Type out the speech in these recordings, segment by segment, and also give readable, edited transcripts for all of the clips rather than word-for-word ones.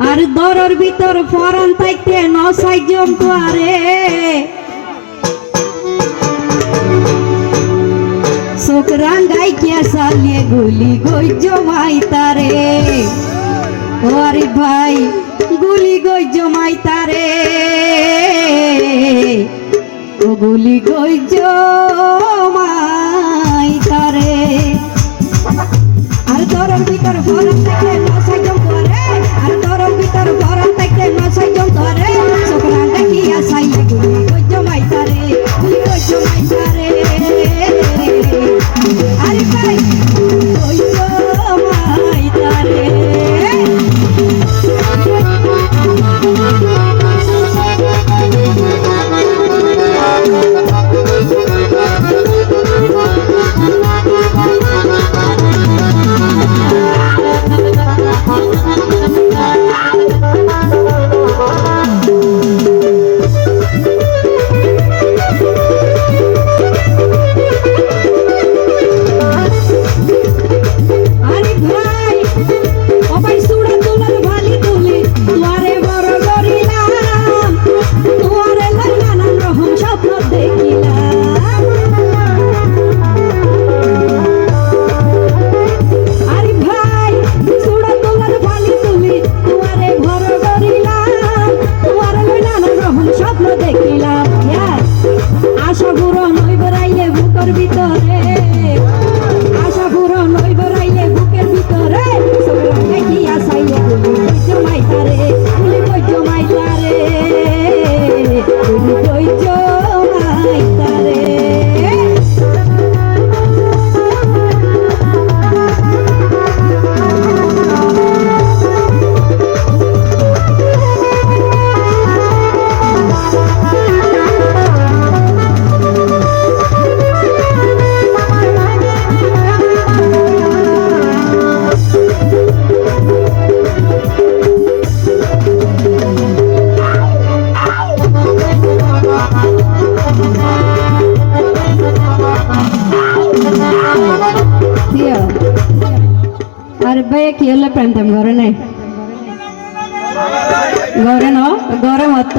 আর দরর ভিতর ফরান তাইতে নসাই জমতুয়ারে সোকরান গাই কে সালিয়ে গুলি গই জমাই তারে ও আরে ভাই গুলি গই জমাই তারে ও গুলি গই জমাই তারে আর দরর ভিতর ফরান তাইতে নসাই জমতুয়ারে আর দরর ভিতর ফরান তাইতে নসাই জমতুয়ারে সোকরান গাই কে সালিয়ে গুলি গই জমাই তারে গুলি গই জমাই তারে আরে ভাই ওই জমাই তারে কি হলে প্রেমটাম ঘরে নাই ঘরে ন ঘরে মত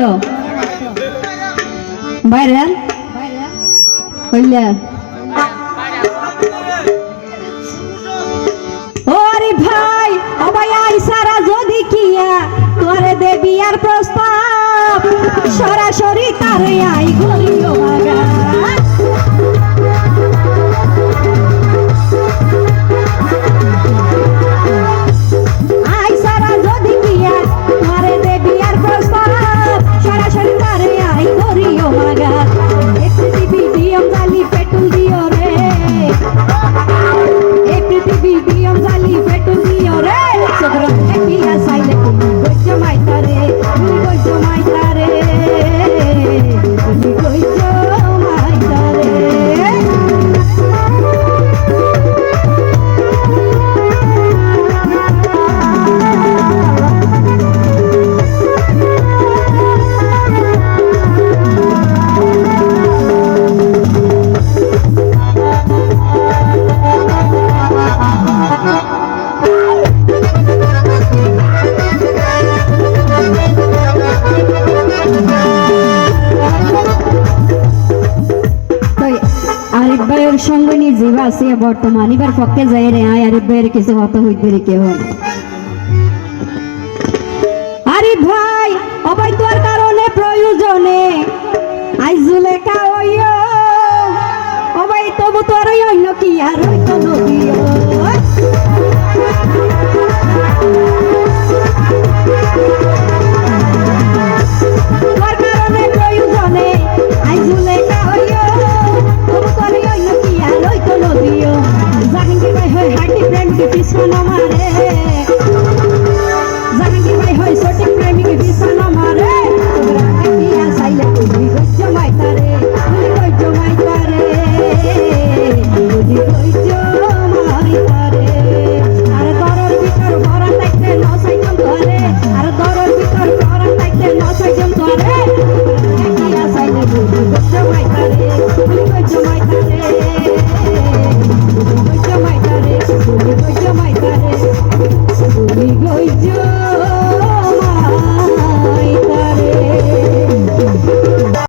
বাইরে হইলে ও আরে ভাই ও ভাই আইসারা যদি কিয়া তোরে দেবি আর প্রস্তাব সরাসরি তারে আই গলিও আগা সঙ্গে নিয়ে জীবা আছে বর্তমান এবার পক্ষে যাই রে আয় আরে ভাইয়ের কিছু হত হইতে রে কেউ আরে ভাই অবাই তোর কারণে প্রয়োজনে আইজুলে কাওয়ো অবাই তবু তোর অন্য কি আর হইতো নদী